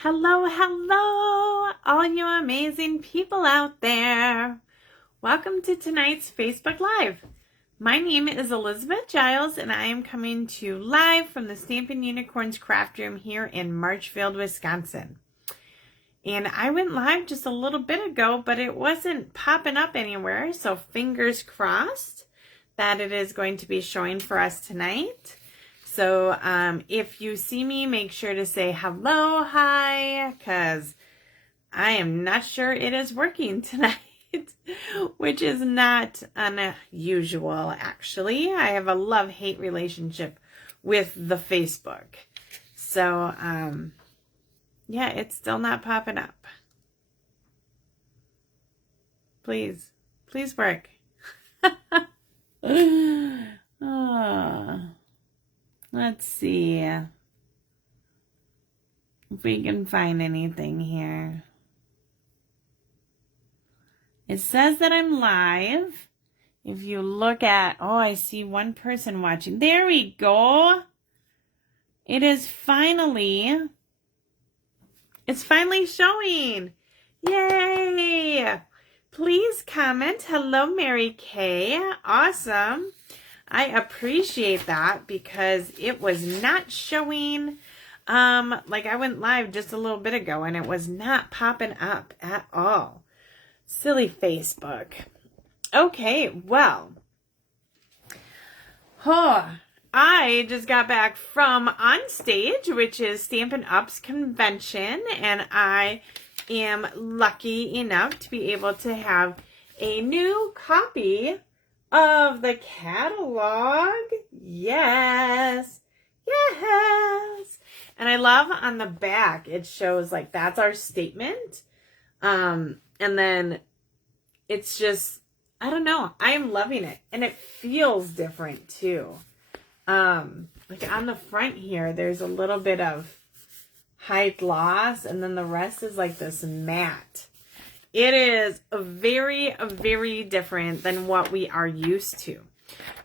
Hello, hello, all you amazing people out there. Welcome to tonight's Facebook Live. My name is Elizabeth Giles, and I am coming to you live from the Stampin' Unicorns Craft Room here in Marshfield, Wisconsin. And I went live just a little bit ago, but it wasn't popping up anywhere, so fingers crossed that it is going to be showing for us tonight. So if you see me, make sure to say hello, hi, because I am not sure it is working tonight, which is not unusual, actually. I have a love-hate relationship with the Facebook. So, yeah, it's still not popping up. Please work. Oh. Let's see if we can find anything here. It says that I'm live. If you look at, oh, I see one person watching. There we go. It's finally showing. Yay! Please comment. Hello, Mary Kay. Awesome. I appreciate that because it was not showing, like I went live just a little bit ago and it was not popping up at all. Silly Facebook. Okay, well, I just got back from On Stage, which is Stampin' Up's convention, and I am lucky enough to be able to have a new copy of the catalog. Yes. And I love on the back, it shows like that's our statement. And then it's just, I don't know, I am loving it. And it feels different too. Like on the front here, there's a little bit of high gloss, and then the rest is like this matte. It is very different than what we are used to.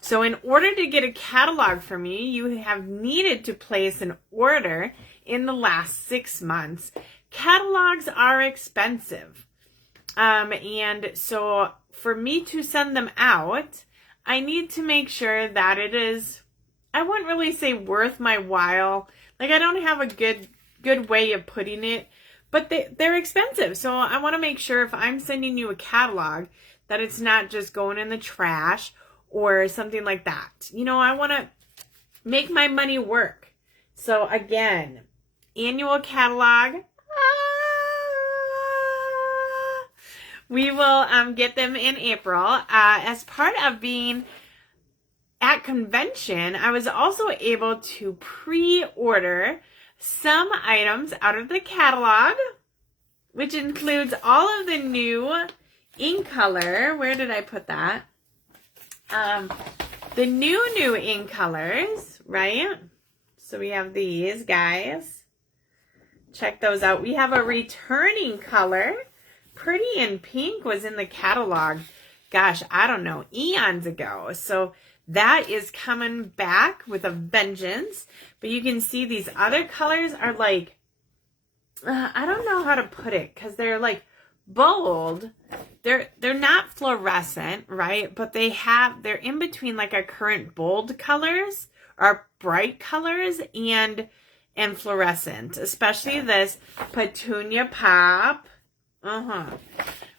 So in order to get a catalog from me, you have needed to place an order in the last 6 months. Catalogs are expensive. And so for me to send them out, I need to make sure that it is, I wouldn't really say worth my while. Like I don't have a good way of putting it. But they're expensive, so I want to make sure if I'm sending you a catalog that it's not just going in the trash or something like that. You know, I want to make my money work. So again, annual catalog. We will get them in April. As part of being at convention, I was also able to pre-order some items out of the catalog, which includes all of the new ink color. Where did I put that? The new ink colors, right? So we have these guys. Check those out. We have a returning color. Pretty in Pink was in the catalog, gosh, I don't know, eons ago. So that is coming back with a vengeance. But you can see these other colors are like, I don't know how to put it because they're like bold. They're not fluorescent, right? But they're in between like our current bold colors, our bright colors, and fluorescent. Especially this Petunia Pop.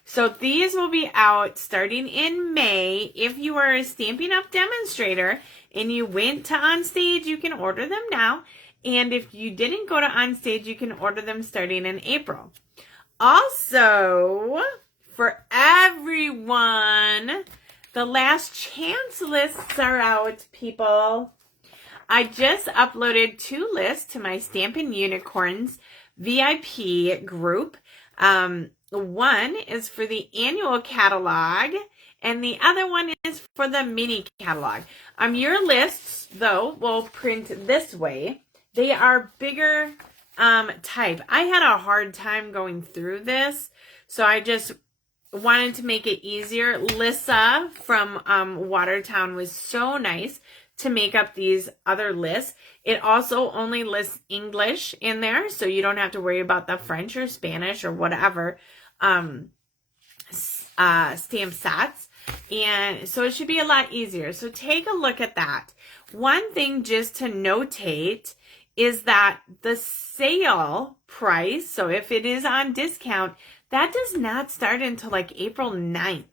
So these will be out starting in May. If you are a Stampin' Up demonstrator and you went to On Stage, you can order them now. And if you didn't go to On Stage, you can order them starting in April. Also, for everyone, the last chance lists are out, people. I just uploaded 2 lists to my Stampin' Unicorns VIP group. One is for the annual catalog, and the other one is for the mini catalog. Your lists, though, will print this way. They are bigger type. I had a hard time going through this, so I just wanted to make it easier. Lissa from Watertown was so nice to make up these other lists. It also only lists English in there, so you don't have to worry about the French or Spanish or whatever stamp sets. And so it should be a lot easier. So take a look at that. One thing just to notate is that the sale price, so if it is on discount, that does not start until like April 9th.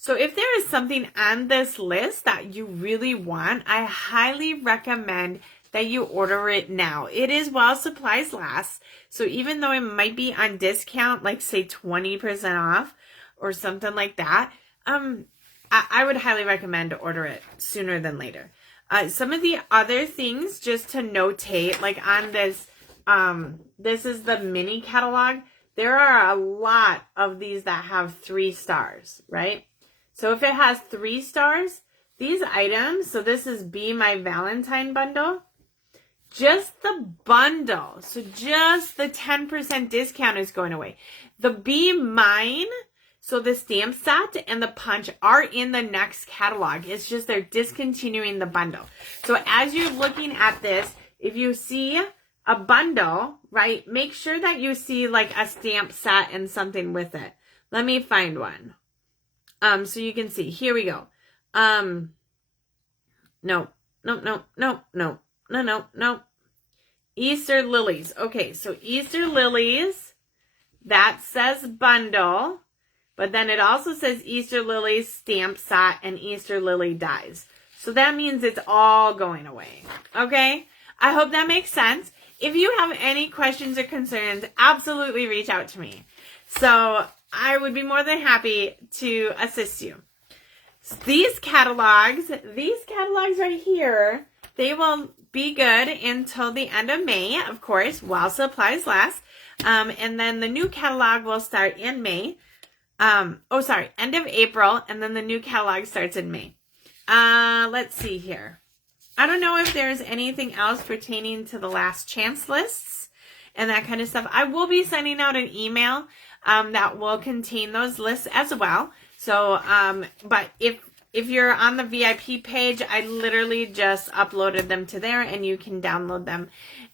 So if there is something on this list that you really want, I highly recommend that you order it now. It is while supplies last. So even though it might be on discount, like say 20% off or something like that, I would highly recommend to order it sooner than later. Some of the other things just to notate, like on this, this is the mini catalog. There are a lot of these that have 3 stars, right? So if it has 3 stars, these items, so this is Be My Valentine bundle, just the bundle, so just the 10% discount is going away. The Be Mine, so the stamp set and the punch are in the next catalog. It's just they're discontinuing the bundle. So as you're looking at this, if you see a bundle, right, make sure that you see like a stamp set and something with it. Let me find one. So you can see, here we go. No. Easter lilies. Okay, so Easter lilies, that says bundle, but then it also says Easter lilies stamp set and Easter lily dies. So that means it's all going away. Okay, I hope that makes sense. If you have any questions or concerns, absolutely reach out to me. So I would be more than happy to assist you. These catalogs right here, they will be good until the end of May, of course, while supplies last. And then the new catalog will start in May. End of April, and then the new catalog starts in May. Let's see here. I don't know if there's anything else pertaining to the last chance lists and that kind of stuff. I will be sending out an email that will contain those lists as well. So, but if you're on the VIP page, I literally just uploaded them to there and you can download them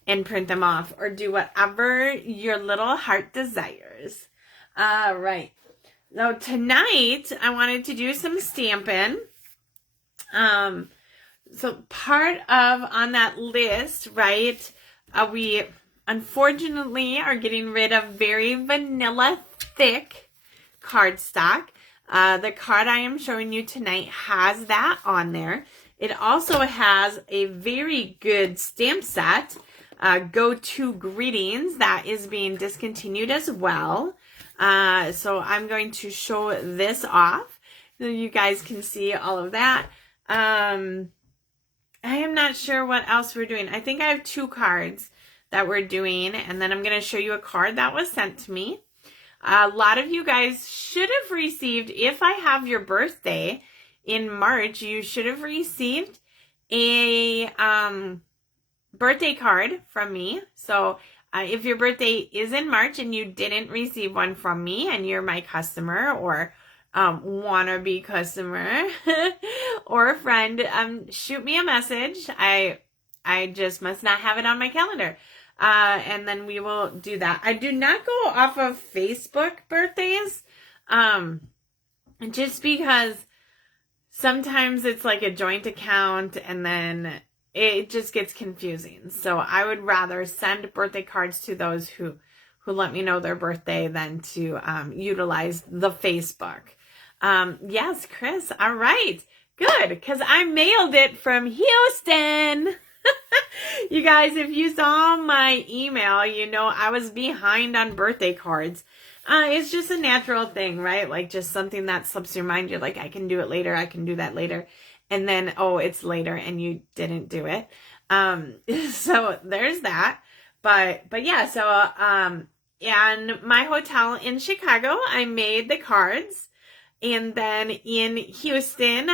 and print them off or do whatever your little heart desires. All right. So tonight I wanted to do some Stampin'. So part of on that list, right, we unfortunately are getting rid of very vanilla thick cardstock. The card I am showing you tonight has that on there. It also has a very good stamp set, Go To Greetings, that is being discontinued as well. So I'm going to show this off so you guys can see all of that. I am not sure what else we're doing. I think I have 2 cards that we're doing, and then I'm going to show you a card that was sent to me. A lot of you guys should have received, if I have your birthday in March, you should have received a birthday card from me. So if your birthday is in March and you didn't receive one from me and you're my customer or wannabe customer or a friend, shoot me a message. I just must not have it on my calendar. And then we will do that. I do not go off of Facebook birthdays, just because sometimes it's like a joint account and then it just gets confusing. So I would rather send birthday cards to those who let me know their birthday than to utilize the Facebook. Yes, Chris. All right. Good. Because I mailed it from Houston. You guys, if you saw my email, you know I was behind on birthday cards. It's just a natural thing, right? Like just something that slips your mind. You're like, I can do it later. I can do that later. And then, oh, it's later and you didn't do it. So there's that. But yeah, so, and my hotel in Chicago, I made the cards. And then in Houston,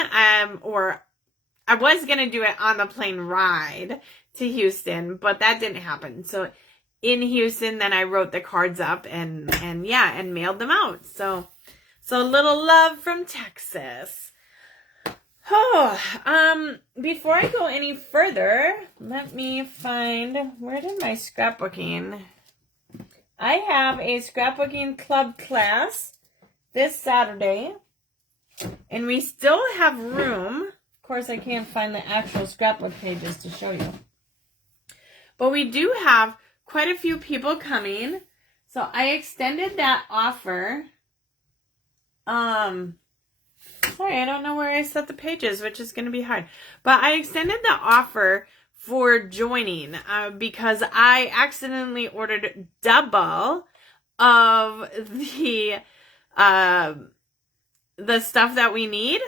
or I was going to do it on the plane ride to Houston, but that didn't happen. So in Houston, then I wrote the cards up and mailed them out. So a little love from Texas. Before I go any further, let me find, where did my scrapbooking? I have a scrapbooking club class this Saturday, and we still have room. Of course, I can't find the actual scrapbook pages to show you. But we do have quite a few people coming, so I extended that offer. Sorry, I don't know where I set the pages, which is going to be hard. But I extended the offer for joining because I accidentally ordered double of the stuff that we need.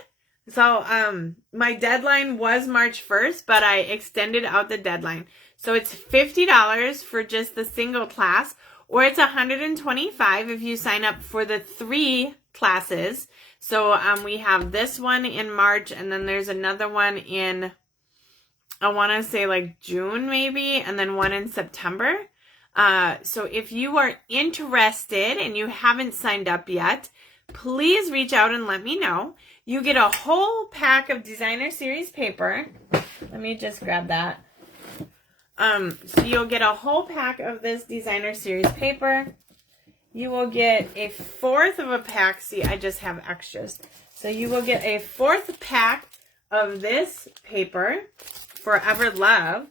So my deadline was March 1st, but I extended out the deadline. So it's $50 for just the single class, or it's $125 if you sign up for the 3 classes. So we have this one in March, and then there's another one in, I want to say like June maybe, and then one in September. So if you are interested and you haven't signed up yet, please reach out and let me know. You get a whole pack of designer series paper. Let me just grab that. So you'll get a whole pack of this designer series paper. You will get a 4th of a pack. See, I just have extras. So you will get a 4th pack of this paper, Forever Love.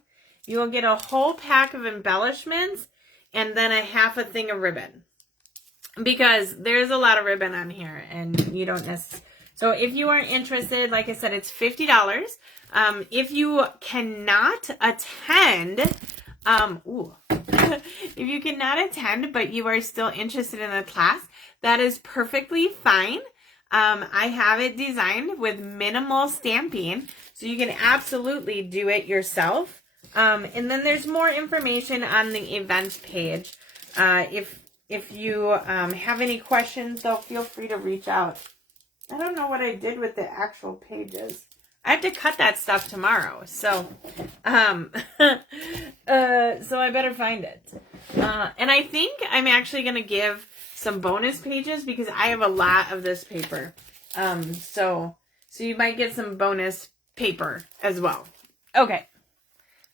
You will get a whole pack of embellishments, and then a half a thing of ribbon. Because there's a lot of ribbon on here, and you don't necessarily. So if you are interested, like I said, it's $50. If you cannot attend, if you cannot attend, but you are still interested in a class, that is perfectly fine. I have it designed with minimal stamping, so you can absolutely do it yourself. And then there's more information on the event page. If you have any questions, though, feel free to reach out. I don't know what I did with the actual pages. I have to cut that stuff tomorrow, so so I better find it. And I think I'm actually going to give some bonus pages because I have a lot of this paper. So you might get some bonus paper as well. Okay.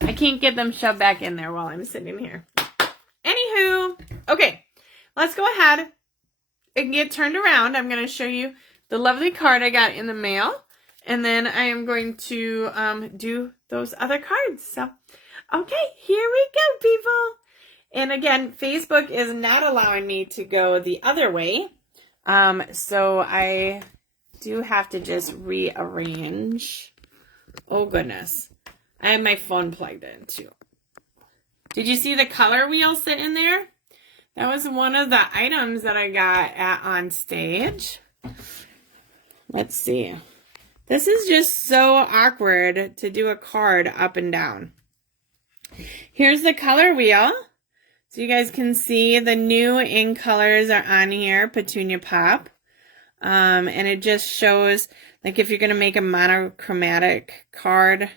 I can't get them shoved back in there while I'm sitting here. Anywho, okay. Let's go ahead and get turned around. I'm going to show you the lovely card I got in the mail. And then I am going to do those other cards. So, okay, here we go, people. And again, Facebook is not allowing me to go the other way. So I do have to just rearrange. Oh, goodness. I have my phone plugged in, too. Did you see the color wheel sitting there? That was one of the items that I got on stage. Let's see. This is just so awkward to do a card up and down. Here's the color wheel. So you guys can see the new in colors are on here, Petunia Pop. And it just shows, like, if you're going to make a monochromatic card,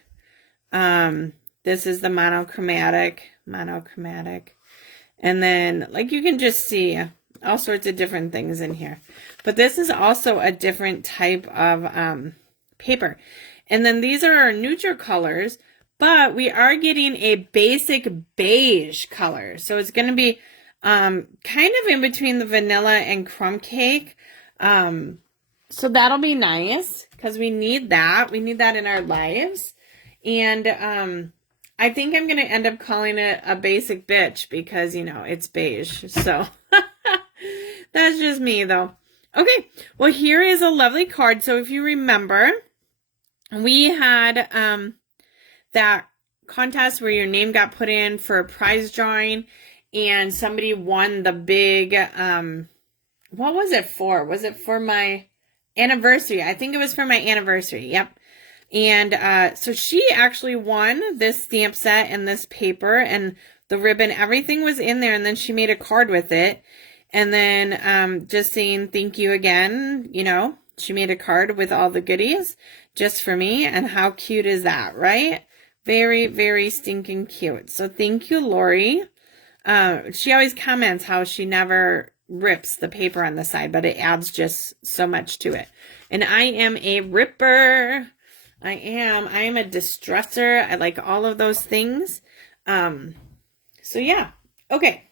this is the monochromatic. And then, like, you can just see all sorts of different things in here. But this is also a different type of paper. And then these are our neutral colors, but we are getting a basic beige color. So it's going to be kind of in between the vanilla and crumb cake. So that'll be nice because we need that. We need that in our lives. And I think I'm going to end up calling it a basic bitch because, you know, it's beige. So that's just me, though. Okay, well, here is a lovely card. So if you remember, we had that contest where your name got put in for a prize drawing and somebody won the big, what was it for? Was it for my anniversary? I think it was for my anniversary. Yep. And so she actually won this stamp set and this paper and the ribbon. Everything was in there, and then she made a card with it. And then just saying thank you again, you know, she made a card with all the goodies just for me. And how cute is that, right? Very, very stinking cute. So thank you, Lori. She always comments how she never rips the paper on the side, but it adds just so much to it. And I am a ripper. I am a distresser. I like all of those things. So yeah. Okay.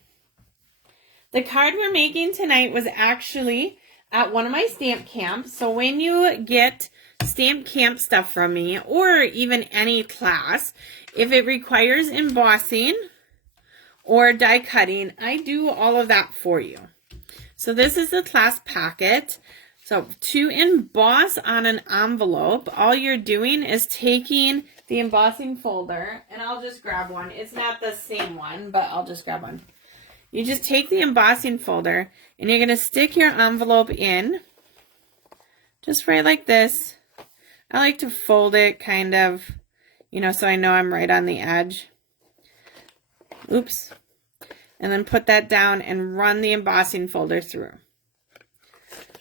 The card we're making tonight was actually at one of my stamp camps. So when you get stamp camp stuff from me, or even any class, if it requires embossing or die cutting, I do all of that for you. So this is the class packet. So to emboss on an envelope, all you're doing is taking the embossing folder, and I'll just grab one. It's not the same one, but I'll just grab one. You just take the embossing folder, and you're going to stick your envelope in, just right like this. I like to fold it kind of, you know, so I know I'm right on the edge. Oops. And then put that down and run the embossing folder through.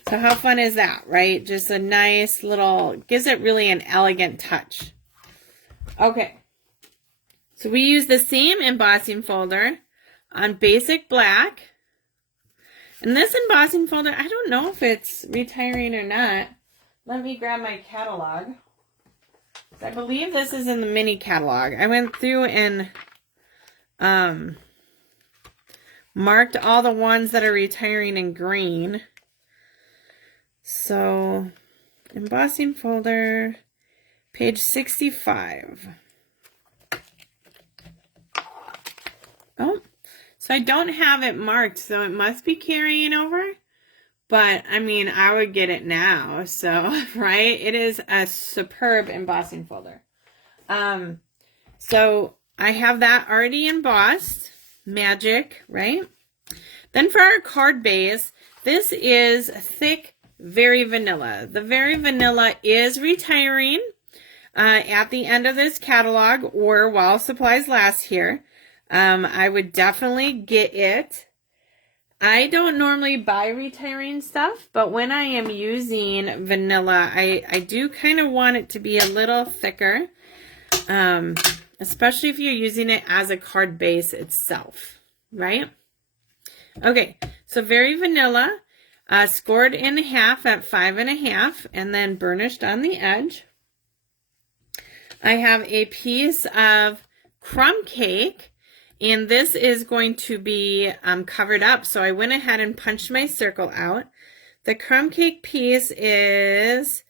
So how fun is that, right? Just a nice little, gives it really an elegant touch. Okay. So we use the same embossing folder on basic black. And this embossing folder, I don't know if it's retiring or not. Let me grab my catalog. I believe this is in the mini catalog. I went through and marked all the ones that are retiring in green. So, embossing folder, page 65. Oh, so I don't have it marked, so it must be carrying over. But, I mean, I would get it now, so, right? It is a superb embossing folder. So, I have that already embossed. Magic, right? Then for our card base, this is thick Very Vanilla. The Very Vanilla is retiring at the end of this catalog or while supplies last here. I would definitely get it. I don't normally buy retiring stuff, but when I am using vanilla, I do kind of want it to be a little thicker, especially if you're using it as a card base itself, right? Okay, so Very Vanilla, scored in half at 5.5 and then burnished on the edge. I have a piece of crumb cake, and this is going to be covered up. So I went ahead and punched my circle out. The crumb cake piece is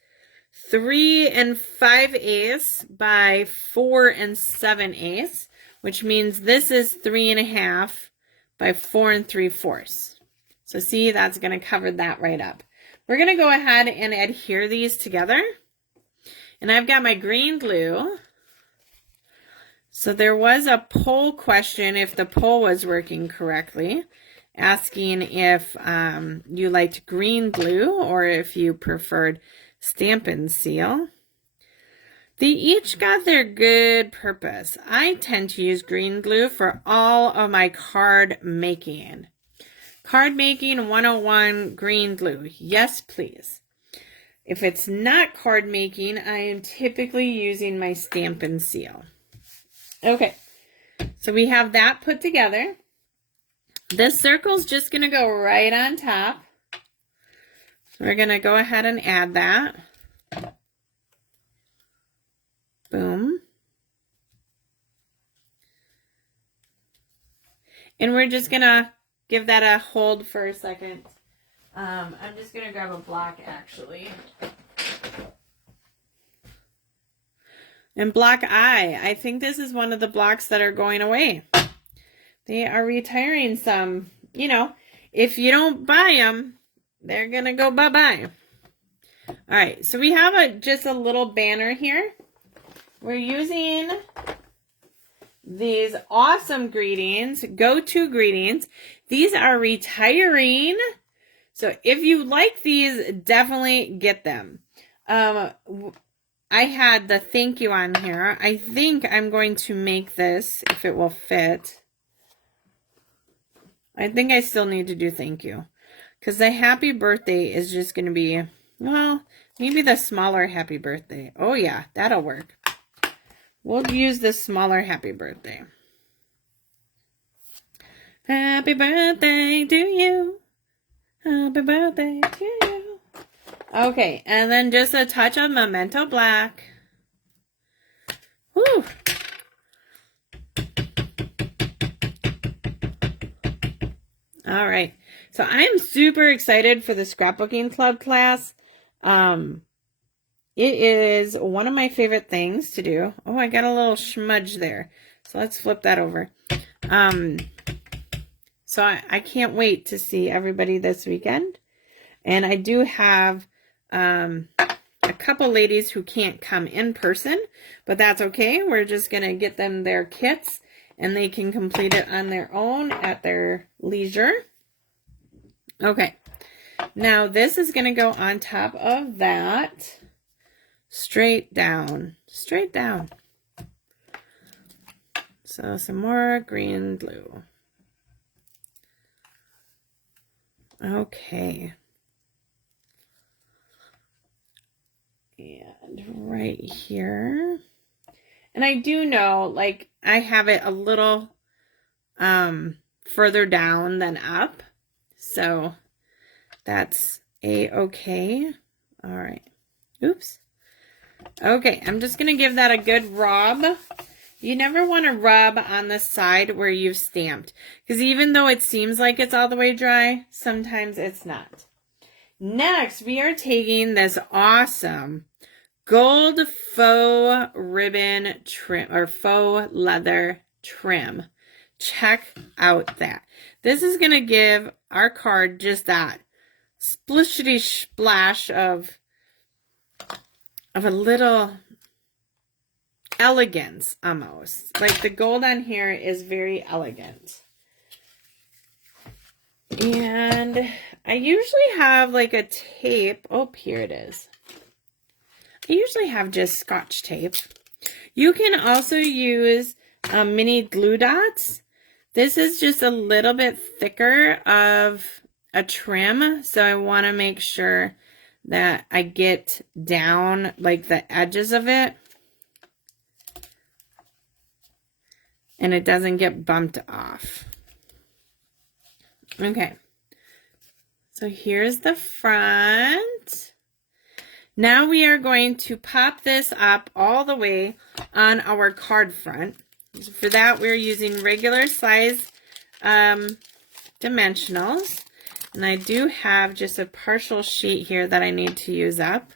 3 5/8 by 4 7/8, which means this is 3.5 by 4 3/4. So see, that's going to cover that right up. We're going to go ahead and adhere these together. And I've got my green glue. So there was a poll question, if the poll was working correctly, asking if you liked green glue or if you preferred Stampin' Seal. They each got their good purpose. I tend to use green glue for all of my card making. Card making 101 green glue. Yes, please. If it's not card making, I am typically using my Stampin' Seal. Okay, so we have that put together. This circle's just going to go right on top. So we're going to go ahead and add that. Boom. And we're just going to give that a hold for a second. I'm just going to grab a block, actually. And block I think this is one of the blocks that are going away. They are retiring some. You know, if you don't buy them, they're going to go bye-bye. All right, so we have just a little banner here. We're using these awesome greetings, go-to greetings. These are retiring. So if you like these, definitely get them. I had the thank you on here. I think I'm going to make this, if it will fit. I think I still need to do thank you. Because the happy birthday is just going to be, well, maybe the smaller happy birthday. Oh yeah, that'll work. We'll use the smaller happy birthday. Happy birthday to you. Happy birthday to you. Okay, and then just a touch of Memento Black. All right. So I'm super excited for the scrapbooking club class. It is one of my favorite things to do. Oh, I got a little smudge there. So let's flip that over. So I can't wait to see everybody this weekend. And I do have a couple ladies who can't come in person, but that's okay. We're just going to get them their kits and they can complete it on their own at their leisure. Okay. Now this is going to go on top of that. Straight down. Straight down. So some more green glue. Okay. And right here. And I do know, like, I have it a little further down than up. So that's a-okay. All right. Oops. Okay, I'm just going to give that a good rub. You never want to rub on the side where you've stamped, because even though it seems like it's all the way dry, sometimes it's not. Next, we are taking this awesome gold faux ribbon trim, or faux leather trim. Check out that. This is going to give our card just that splishity splash of a little elegance almost. Like the gold on here is very elegant. And I usually have like a tape. Oh, here it is. I usually have just Scotch tape. You can also use mini glue dots. This is just a little bit thicker of a trim, so I want to make sure that I get down like the edges of it and it doesn't get bumped off. Okay, so here's the front. Now we are going to pop this up all the way on our card front. For that, we're using regular size dimensionals. And I do have just a partial sheet here that I need to use up.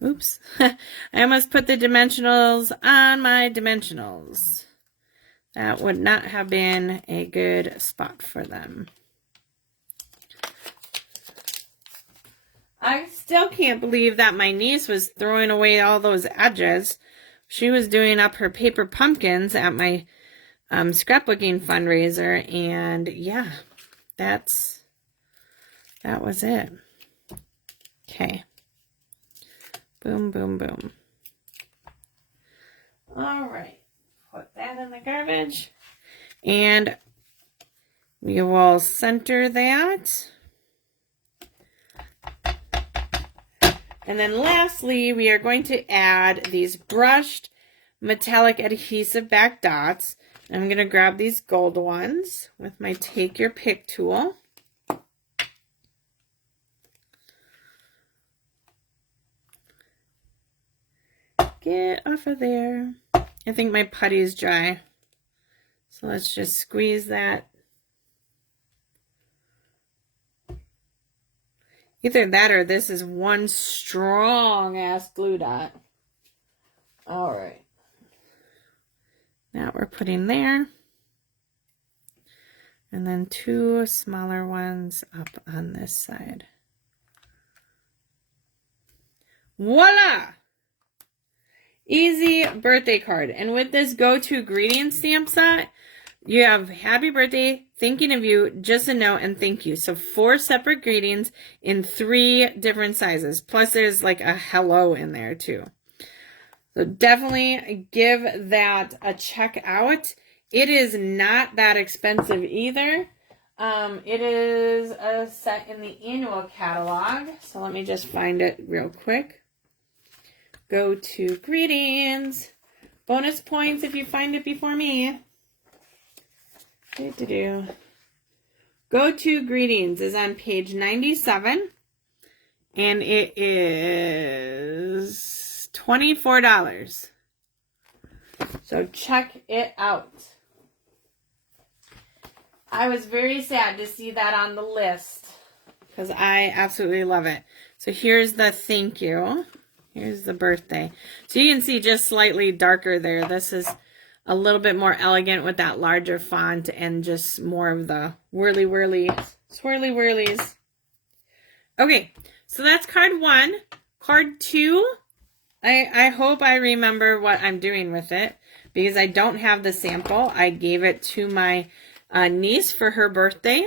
Oops. I almost put the dimensionals on my dimensionals. That would not have been a good spot for them. I still can't believe that my niece was throwing away all those edges. She was doing up her paper pumpkins at my scrapbooking fundraiser, and yeah, that was it. Okay. Boom, boom, boom. All right. Put that in the garbage. And we will center that. And then lastly, we are going to add these brushed metallic adhesive back dots. I'm going to grab these gold ones with my Take Your Pick tool. Get off of there. I think my putty is dry. So let's just squeeze that. Either that or this is one strong ass glue dot. All right. Now we're putting there. And then two smaller ones up on this side. Voila! Easy birthday card. And with this go-to greeting stamp set, you have happy birthday, thinking of you, just a note, and thank you. So 4 separate greetings in 3 different sizes. Plus there's like a hello in there too. So definitely give that a check out. It is not that expensive either. It is a set in the annual catalog. So let me just find it real quick. Go to greetings. Bonus points if you find it before me. Go to greetings is on page 97. And it is $24. So check it out. I was very sad to see that on the list because I absolutely love it. So here's the thank you. Here's the birthday. So you can see just slightly darker there. This is a little bit more elegant with that larger font and just more of the swirly whirlies. Okay, so that's card 1. Card 2, I hope I remember what I'm doing with it because I don't have the sample. I gave it to my niece for her birthday.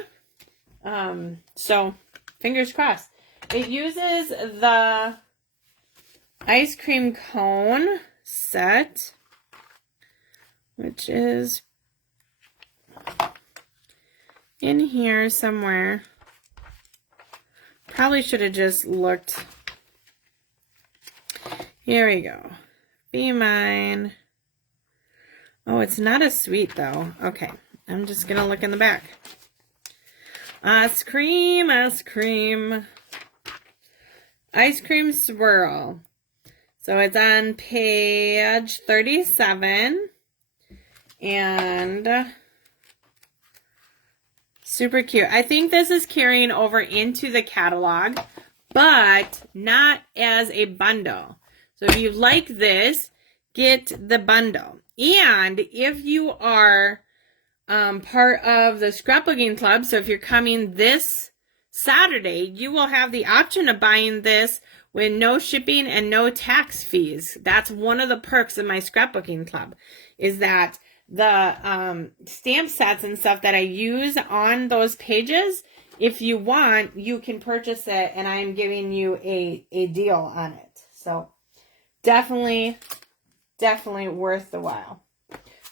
So fingers crossed. It uses the ice cream cone set, which is in here somewhere. Probably should have just looked. Here we go. Be mine. Oh, it's not a sweet though. Okay, I'm just gonna look in the back. Ice cream, ice cream. Ice cream swirl. So it's on page 37. And super cute. I think this is carrying over into the catalog, but not as a bundle. So if you like this, get the bundle. And if you are part of the scrapbooking club, so if you're coming this Saturday, you will have the option of buying this with no shipping and no tax fees. That's one of the perks of my scrapbooking club, is that the stamp sets and stuff that I use on those pages, if you want, you can purchase it, and I'm giving you a deal on it. So definitely worth the while.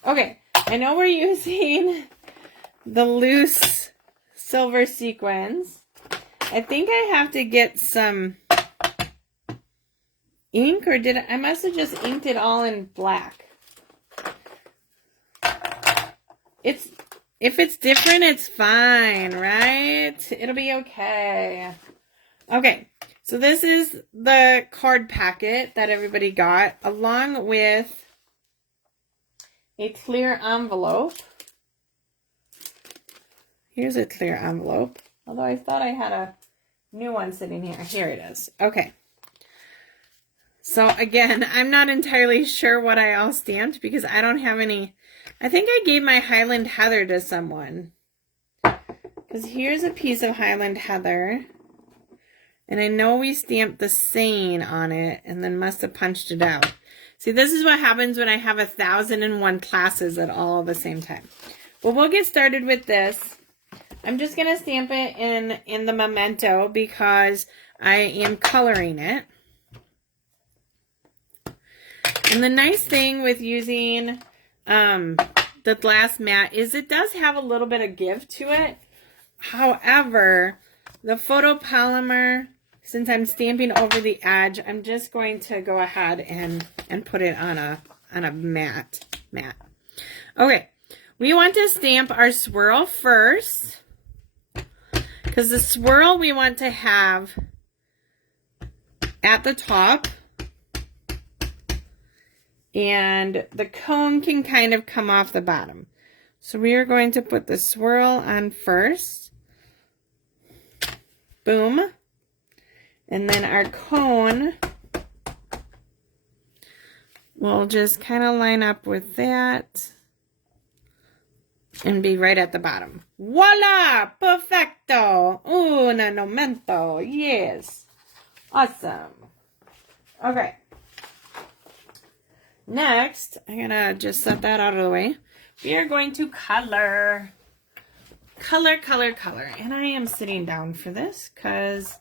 Okay, I know we're using the loose silver sequins. I think I have to get some ink, or I must have just inked it all in black. If it's different, it's fine, right? It'll be okay. Okay, so this is the card packet that everybody got, along with a clear envelope. Here's a clear envelope, although I thought I had a new one sitting here. Here it is. Okay. So again, I'm not entirely sure what I all stamped because I don't have any. I think I gave my Highland Heather to someone. Because here's a piece of Highland Heather. And I know we stamped the saying on it and then must have punched it out. See, this is what happens when I have 1,001 classes at all at the same time. Well, we'll get started with this. I'm just going to stamp it in the Memento because I am coloring it. And the nice thing with using the glass mat is it does have a little bit of give to it. However, the photopolymer, since I'm stamping over the edge, I'm just going to go ahead and put it on a mat. Okay, we want to stamp our swirl first, because the swirl we want to have at the top, and the cone can kind of come off the bottom. So we are going to put the swirl on first. Boom. And then our cone will just kind of line up with that and be right at the bottom. Voila! Perfecto! Un momento. Yes. Awesome. Okay. Next, I'm going to just set that out of the way. We are going to color. Color. And I am sitting down for this because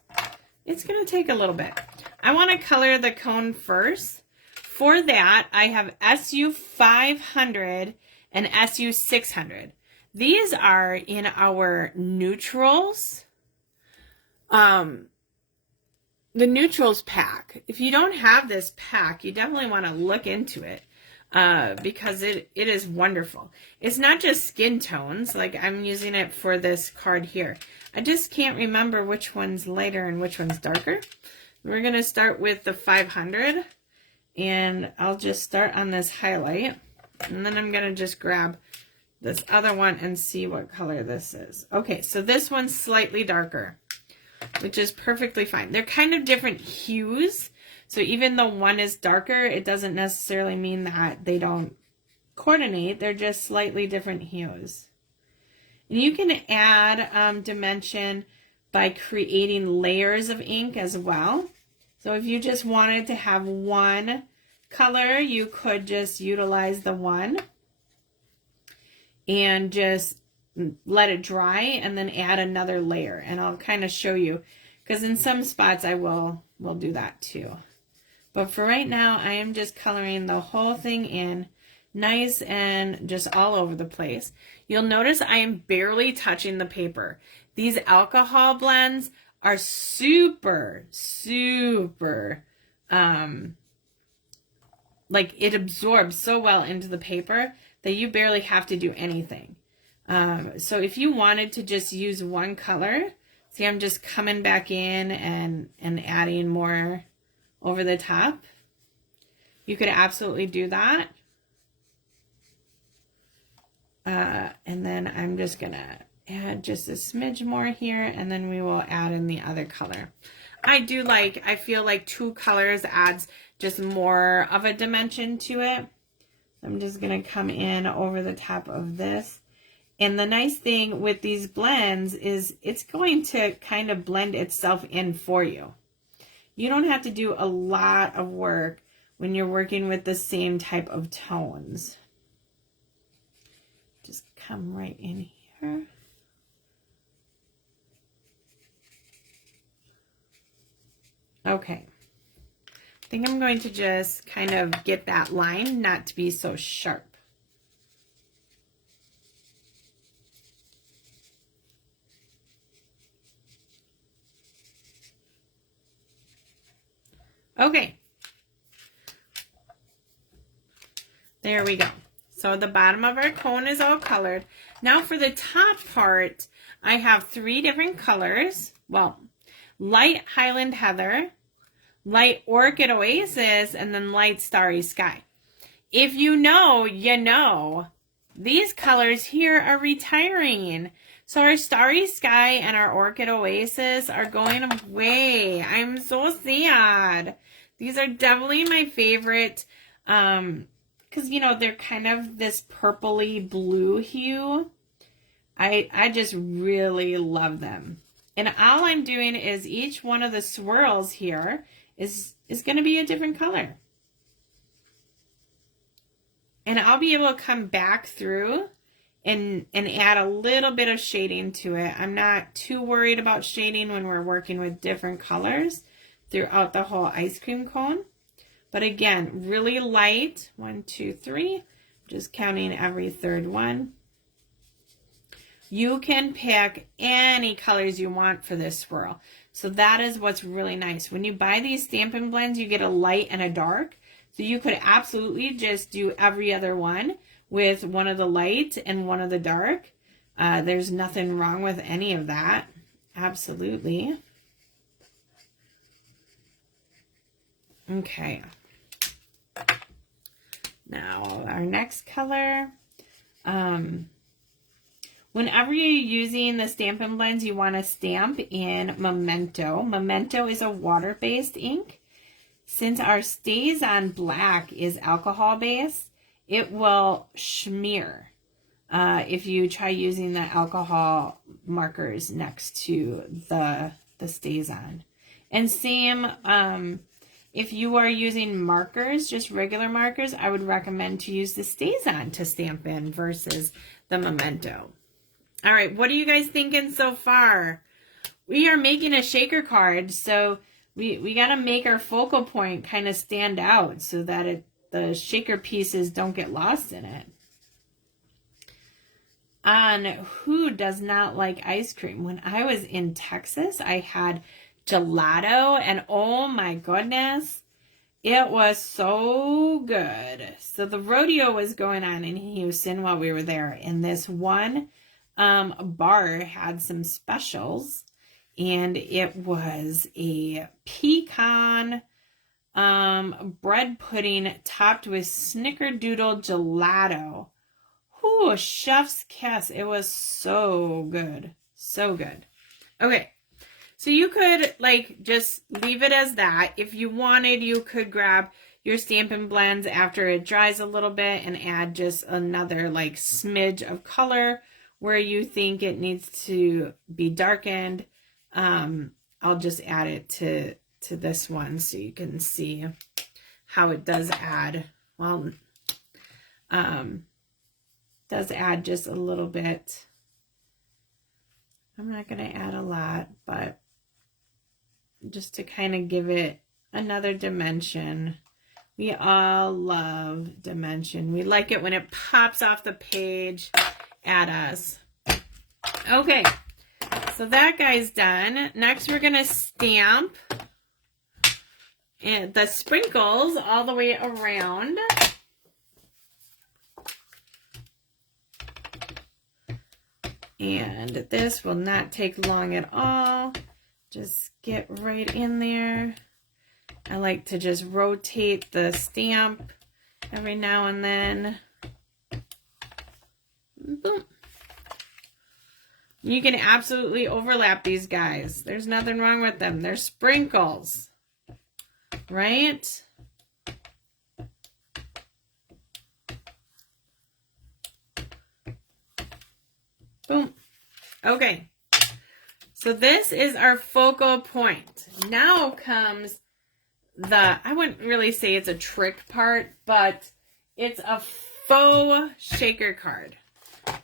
it's going to take a little bit. I want to color the cone first. For that, I have SU 500 and SU 600. These are in our neutrals. The neutrals pack. If you don't have this pack, you definitely want to look into it because it is wonderful. It's not just skin tones, like I'm using it for this card here. I just can't remember which one's lighter and which one's darker. We're going to start with the 500, and I'll just start on this highlight, and then I'm going to just grab this other one and see what color this is. Okay, so this one's slightly darker, which is perfectly fine. They're kind of different hues. So even though one is darker, it doesn't necessarily mean that they don't coordinate. They're just slightly different hues. And you can add dimension by creating layers of ink as well. So if you just wanted to have one color, you could just utilize the one and just let it dry and then add another layer. And I'll kind of show you, because in some spots I will do that too. But for right now, I am just coloring the whole thing in nice and just all over the place. You'll notice I am barely touching the paper. These alcohol blends are super, like it absorbs so well into the paper that you barely have to do anything. So if you wanted to just use one color, see I'm just coming back in and adding more over the top. You could absolutely do that. And then I'm just gonna add just a smidge more here, and then we will add in the other color. I feel like two colors adds just more of a dimension to it. I'm just gonna come in over the top of this. And the nice thing with these blends is it's going to kind of blend itself in for you. You don't have to do a lot of work when you're working with the same type of tones. Just come right in here. Okay. I think I'm going to just kind of get that line not to be so sharp. Okay. There we go. So the bottom of our cone is all colored. Now for the top part, I have 3 different colors. Well, light Highland Heather, light Orchid Oasis, and then light Starry Sky. If you know, you know. These colors here are retiring. So our Starry Sky and our Orchid Oasis are going away. I'm so sad. These are definitely my favorite, because, you know, they're kind of this purpley blue hue. I just really love them. And all I'm doing is each one of the swirls here is going to be a different color. And I'll be able to come back through and add a little bit of shading to it. I'm not too worried about shading when we're working with different colors throughout the whole ice cream cone. But again, really light. 1, 2, 3. Just counting every third one. You can pick any colors you want for this swirl. So that is what's really nice. When you buy these Stampin' blends, you get a light and a dark. So you could absolutely just do every other one with one of the light and one of the dark. There's nothing wrong with any of that. Absolutely. Okay. Now our next color. Whenever you're using the Stampin' blends, you want to stamp in Memento. Memento is a water-based ink. Since our Stays On Black is alcohol-based, it will smear if you try using the alcohol markers next to the Stays On. And same, if you are using markers, just regular markers, I would recommend to use the Stays On to stamp in versus the Memento. All right, what are you guys thinking so far? We are making a shaker card, so we got to make our focal point kind of stand out so that the shaker pieces don't get lost in it. And who does not like ice cream? When I was in Texas, I had gelato, and oh my goodness, it was so good. So the rodeo was going on in Houston while we were there, and this one bar had some specials, and it was a pecan bread pudding topped with snickerdoodle gelato. Ooh, chef's kiss. It was so good. So good. Okay. So you could like just leave it as that. If you wanted, you could grab your Stampin' Blends after it dries a little bit and add just another like smidge of color where you think it needs to be darkened. I'll just add it to this one so you can see how it does add. Well, does add just a little bit. I'm not going to add a lot, but just to kind of give it another dimension. We all love dimension. We like it when it pops off the page at us. Okay, so that guy's done. Next, we're going to stamp and the sprinkles all the way around. And this will not take long at all. Just get right in there. I like to just rotate the stamp every now and then. Boom. You can absolutely overlap these guys. There's nothing wrong with them. They're sprinkles, right? Boom. Okay. So this is our focal point. Now comes the, I wouldn't really say it's a trick part, but it's a faux shaker card.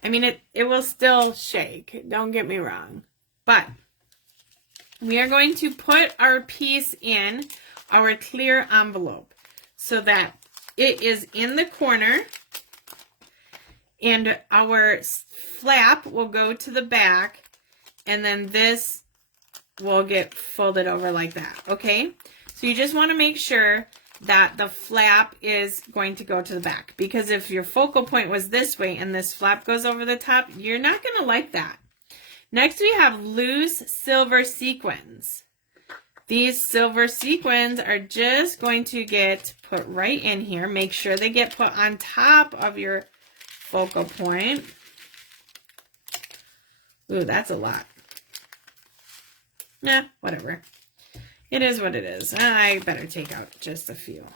I mean, it will still shake. Don't get me wrong. But we are going to put our piece in our clear envelope so that it is in the corner. And our flap will go to the back, and then this will get folded over like that, okay? So you just want to make sure that the flap is going to go to the back, because if your focal point was this way and this flap goes over the top, you're not going to like that. Next, we have loose silver sequins. These silver sequins are just going to get put right in here. Make sure they get put on top of your focal point. Ooh, that's a lot. Nah, whatever. It is what it is. I better take out just a few.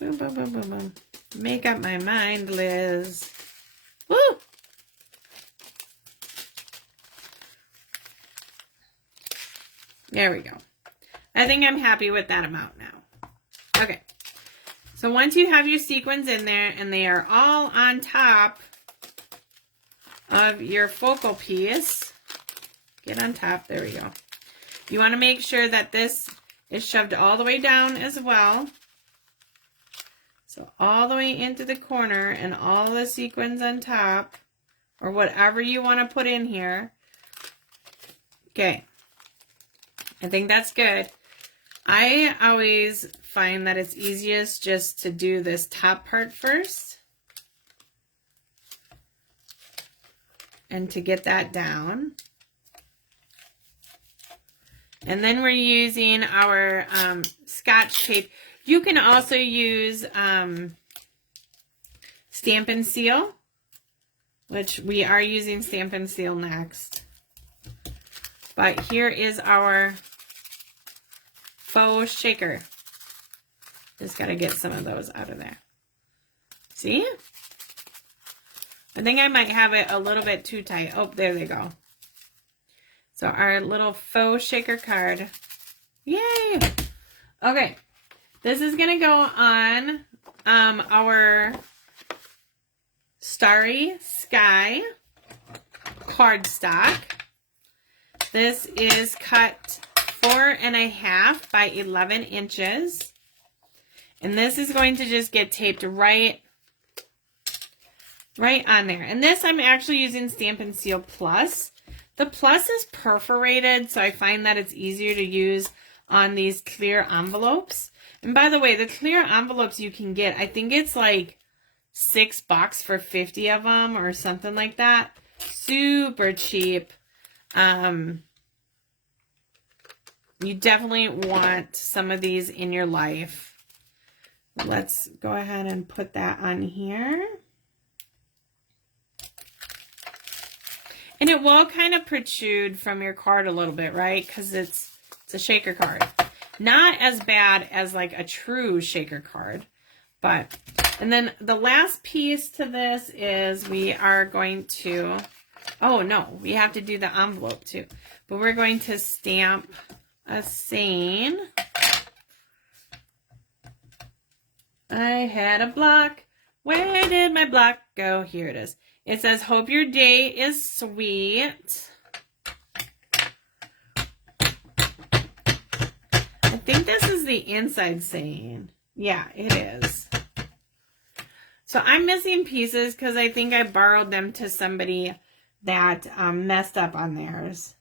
Boom, boom, boom, boom, boom. Make up my mind, Liz. Woo! There we go. I think I'm happy with that amount now. Okay. So once you have your sequins in there and they are all on top of your focal piece, get on top, there we go. You want to make sure that this is shoved all the way down as well. So all the way into the corner and all the sequins on top, or whatever you want to put in here. Okay. I think that's good. I always find that it's easiest just to do this top part first and to get that down. And then we're using our Scotch tape. You can also use Stampin' Seal, which we are using Stampin' Seal next. But here is our faux shaker. Just got to get some of those out of there. See? I think I might have it a little bit too tight. Oh, there they go. So our little faux shaker card. Yay! Okay. This is going to go on our Starry Sky cardstock. This is cut 4.5 by 11 inches. And this is going to just get taped right on there. And this I'm actually using Stampin' Seal Plus. The Plus is perforated, so I find that it's easier to use on these clear envelopes. And by the way, the clear envelopes you can get, I think it's like $6 for 50 of them or something like that. Super cheap. You definitely want some of these in your life. Let's go ahead and put that on here. And it will kind of protrude from your card a little bit, right? Because it's a shaker card. Not as bad as like a true shaker card. But, and then the last piece to this is we are going to, oh no, we have to do the envelope too. But we're going to stamp a saying. I had a block. Where did my block go? Here it is. It says, hope your day is sweet. I think this is the inside saying. Yeah, it is. So I'm missing pieces because I think I borrowed them to somebody that messed up on theirs.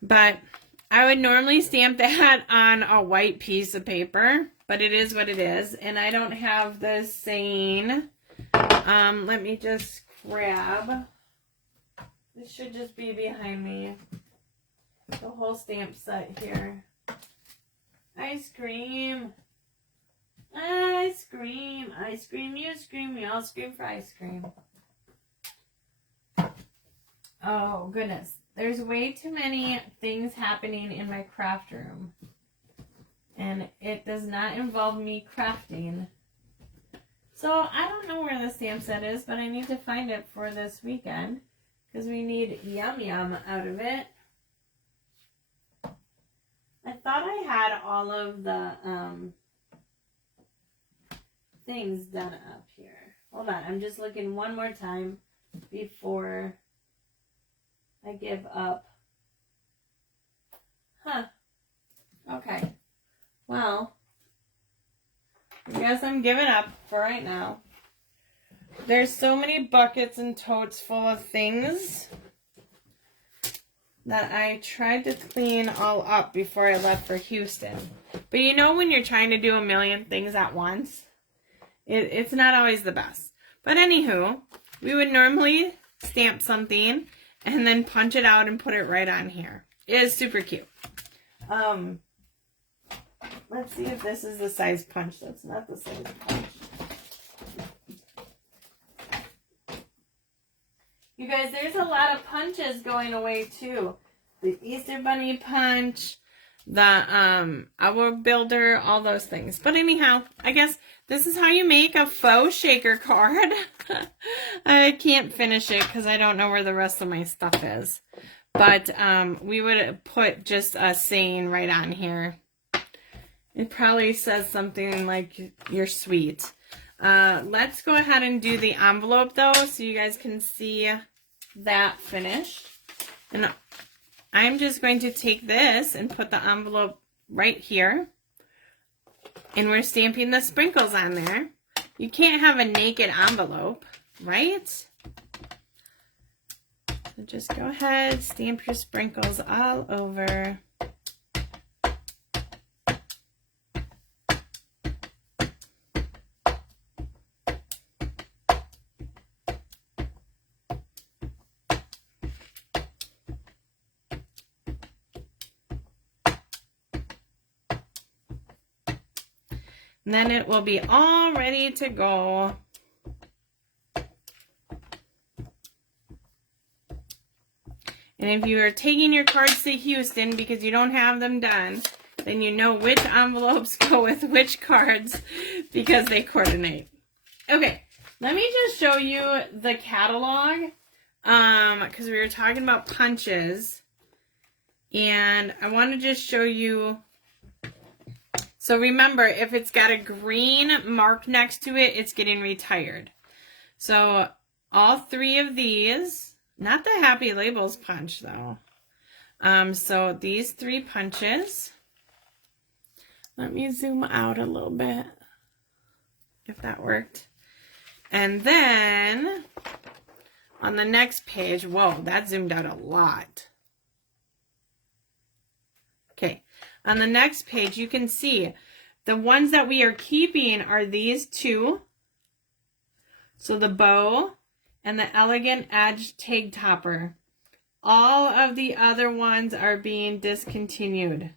But I would normally stamp that on a white piece of paper, but it is what it is. And I don't have the saying. Let me just grab. This should just be behind me. The whole stamp set here. Ice cream. Ice cream. Ice cream, you scream. We all scream for ice cream. Oh, goodness. There's way too many things happening in my craft room. And it does not involve me crafting. So I don't know where the stamp set is, but I need to find it for this weekend. Because we need yum yum out of it. I thought I had all of the things done up here. Hold on, I'm just looking one more time before I give up. Huh. Okay. Well, I guess I'm giving up for right now. There's so many buckets and totes full of things that I tried to clean all up before I left for Houston. But you know when you're trying to do a million things at once? It's not always the best. But anywho, we would normally stamp something and then punch it out and put it right on here. It is super cute. Let's see if this is the size punch. That's not the size punch. You guys, there's a lot of punches going away too. The Easter Bunny punch, the Our Builder, all those things. But anyhow, I guess this is how you make a faux shaker card. I can't finish it because I don't know where the rest of my stuff is. But we would put just a saying right on here. It probably says something like, you're sweet. Let's go ahead and do the envelope though, so you guys can see that finished. And I'm just going to take this and put the envelope right here. And we're stamping the sprinkles on there. You can't have a naked envelope, right? So just go ahead, stamp your sprinkles all over. And then it will be all ready to go. And if you are taking your cards to Houston because you don't have them done, then you know which envelopes go with which cards because they coordinate. Okay, let me just show you the catalog because we were talking about punches. And I want to just show you. So remember, if it's got a green mark next to it, it's getting retired. So all three of these, not the Happy Labels punch though. So these three punches, let me zoom out a little bit, if that worked. And then on the next page, whoa, that zoomed out a lot. Okay. On the next page, you can see the ones that we are keeping are these two. So the bow and the elegant edge tag topper. All of the other ones are being discontinued.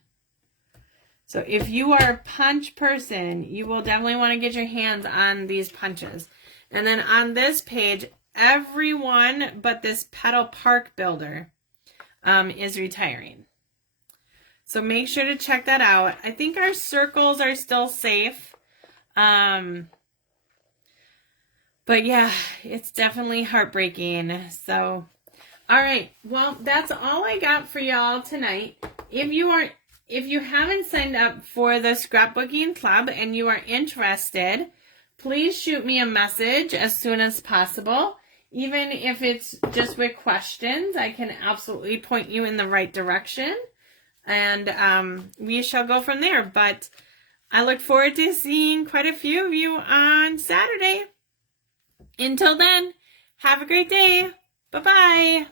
So if you are a punch person, you will definitely want to get your hands on these punches. And then on this page, everyone but this Petal Park builder is retiring. So make sure to check that out. I think our circles are still safe. But yeah, it's definitely heartbreaking. So, all right. Well, that's all I got for y'all tonight. If you haven't signed up for the scrapbooking club and you are interested, please shoot me a message as soon as possible. Even if it's just with questions, I can absolutely point you in the right direction. And we shall go from there. But I look forward to seeing quite a few of you on Saturday. Until then, have a great day. Bye-bye.